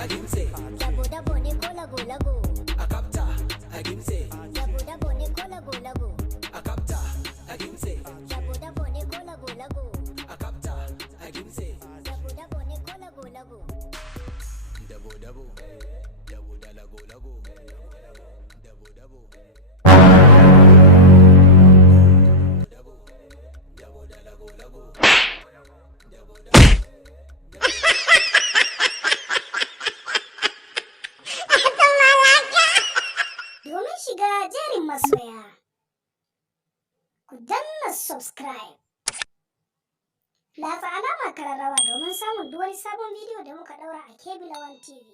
agimse. Dabo dabo ne ko lago lago. Akapta, agimse. Dabo dabo ne ko lago lago. Akapta, agimse. Dabo dabo ne ko lago lago. Akapta, agimse. Dabo dabo ne ko lago lago. Dabo dabo, dabo da lago lago. Dabo dabo. Dabo, dabo da lago lago. Dabo dabo. Domin shiga jerin masoya, ku danna subscribe. Latsa alama kararrawa domin samun duk wani sabon bidiyo da muka daura a Kebila One TV.